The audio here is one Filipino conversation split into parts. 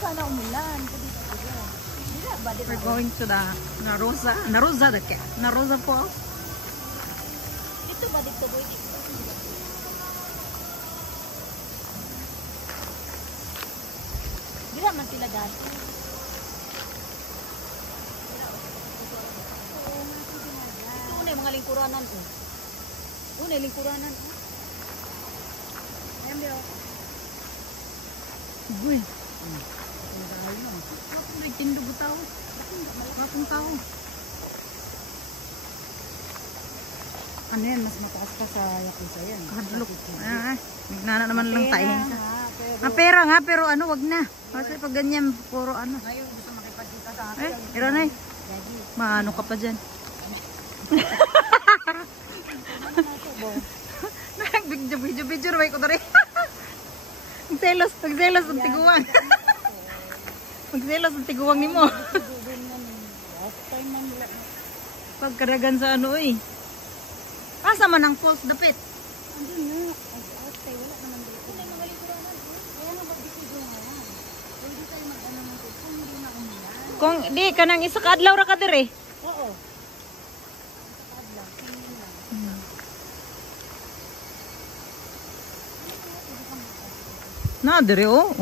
sana umulan. We're going to the Narosa Falls. Dito ba dito boy? Dira man sila dati. Una mga lingkuranan ko. Una lingkuranan. Ayun dio. Uy. May tindog tao. Bakong tao. Ano yan? Mas mataas pa sa Yakuza yan. Kadlok. Nagnana naman lang tayo. Pera nga, pero ano, wag na. Kasi pag ganyan, puro ano. Ngayon gusto makipagkita sa akin. Ira na eh. Maano ka pa dyan. Video na ko na rin. Magselos ang tiguan. Magselos ang tiguan ni mo. Pagkaragan sa ano eh. Asa man ang falls dapit? Andun na. Okay, wala naman dito. Kung may mga lingkuranan ko, kaya nga mag-dito nga yan. Pwede tayo mag-ano ng dito. Kung hindi na umulan. Kung di kanang isa ka adlaw ra ka dire. Oo. Adlaw. Tingin lang. Na dire oh.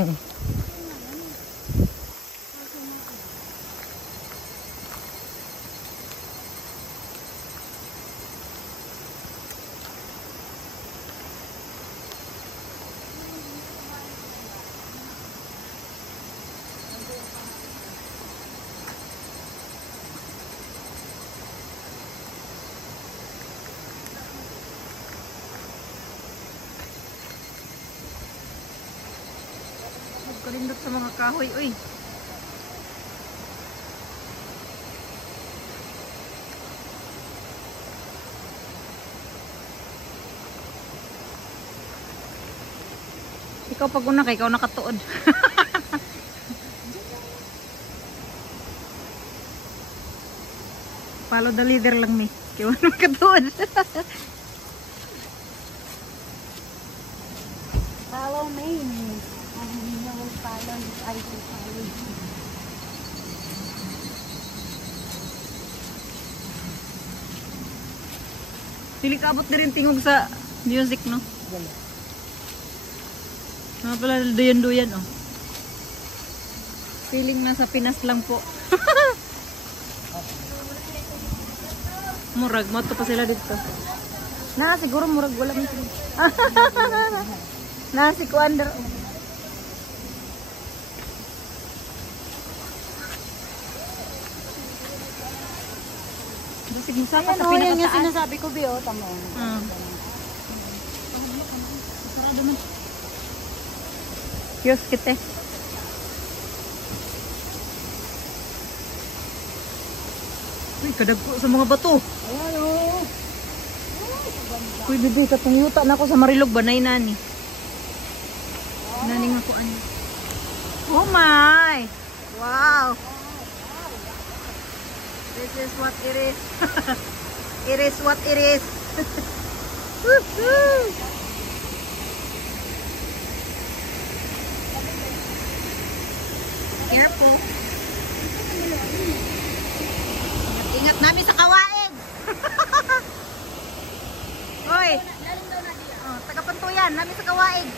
Kalindot sa mga kahoy, uy. Ikaw pag una ka, ikaw nakatuod. Follow the leader lang mi. Ikaw nakatuod. Follow me. I will follow. I will follow you. Dili ka abot na rin tingog sa music, no? Wala. Mga pala duyan-duyan, oh. Feeling na sa Pinas lang po. Murag, mato pa sila dito. Na, siguro murag wala mo sila. Na, si Kuander. Sige, sapa sa Ayan, yung pinakataan. sinasabi ko, Bio. Tama. Sarado man. Kiyos kita. Uy, kadagpo sa mga bato. Ayan, o. Uy, bibi, katong yuta na ako sa Marilog. Banay nani. Nani nga ko ano. Oh my! Wow! This is what it is. It is what it is. Careful. Ingat namin sa kawain. Hoy. Taga-Pantuyan, namin sa kawain.